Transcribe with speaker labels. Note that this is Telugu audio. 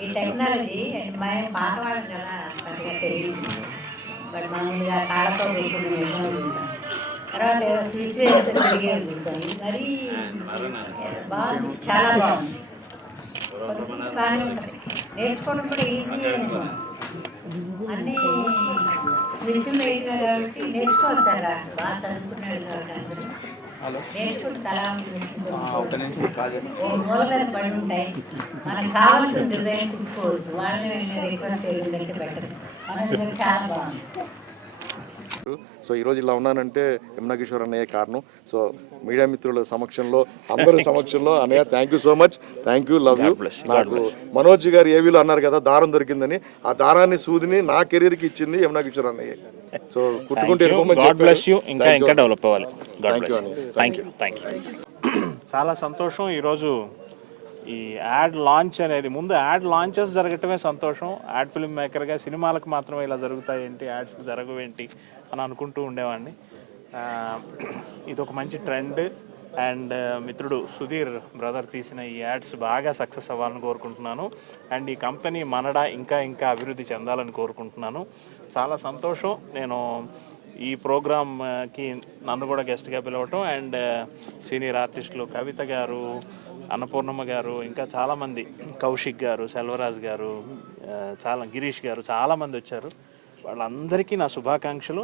Speaker 1: ఈ టెక్నాలజీ అంటే పాట వాడడం కదా పెద్దగా తెలియదు బట్ మామూలుగా కాళ్ళతో పెట్టుకునే విషయాలు చూసాం. తర్వాత ఏదో స్విచ్ వేస్తే తిరిగేవి చూసాం. మరి బాగుంది. చాలా బాగుంది. బాగానే ఉంటుంది. నేర్చుకోవడం కూడా ఈజీ ఏమో. అన్నీ స్విచ్ పెట్టినా కాబట్టి నేర్చుకోవాలి సార్. బాగా చదువుకున్నాడు కాబట్టి. మూల మీద పడి ఉంటాయి మనకు కావాల్సిన డిజైన్ కుట్టుకోవచ్చు వాళ్ళని వెళ్ళి రిక్వెస్ట్ చేయడం కంటే బెటర్ మన చాలా బాగుంది.
Speaker 2: సో ఈరోజు ఇలా ఉన్నానంటే యమునా కిషోర్ అన్నయ్య కారణం. సో మీడియా మిత్రుల సమక్షంలో అందరి సమక్షంలో అన్నయ్య thank you so much thank you love you నాకు మనోజ్ గారు ఏవీలో అన్నారు కదా దారం దొరికిందని. ఆ దారాన్ని సూదిని నా కెరీర్కి ఇచ్చింది యమునా కిషోర్ అన్నయ్య. సో కుట్టుకుంటే వెళ్ళిపోమని
Speaker 3: గాడ్ బ్లెస్ యూ
Speaker 2: చెప్పారు.
Speaker 3: ఇంకా. ఇంకా డెవలప్ అవ్వాలి. థ్యాంక్ యూ థ్యాంక్ యూ చాలా సంతోషం ఈరోజు ఈ యాడ్ లాంచ్ అనేది. ముందు యాడ్ లాంచెస్ జరగటమే సంతోషం. యాడ్ ఫిల్మ్ మేకర్గా సినిమాలకు మాత్రమే ఇలా జరుగుతాయి ఏంటి యాడ్స్ జరగవేంటి? అని అనుకుంటూ ఉండేవాడిని. ఆ, ఇది ఒక మంచి ట్రెండ్ అండ్ మిత్రుడు సుధీర్ బ్రదర్ తీసిన ఈ యాడ్స్ బాగా సక్సెస్ అవ్వాలని కోరుకుంటున్నాను. అండ్ ఈ కంపెనీ మనడా ఇంకా ఇంకా అభివృద్ధి చెందాలని కోరుకుంటున్నాను. చాలా సంతోషం. నేను ఈ ప్రోగ్రామ్కి నన్ను కూడా గెస్ట్గా పిలవటం. అండ్ సీనియర్ ఆర్టిస్టులు కవిత గారు అన్నపూర్ణమ్మ గారు ఇంకా చాలామంది కౌశిక్ గారు సెల్వరాజ్ గారు చాలా గిరీష్ గారు చాలామంది వచ్చారు. వాళ్ళందరికీ నా శుభాకాంక్షలు.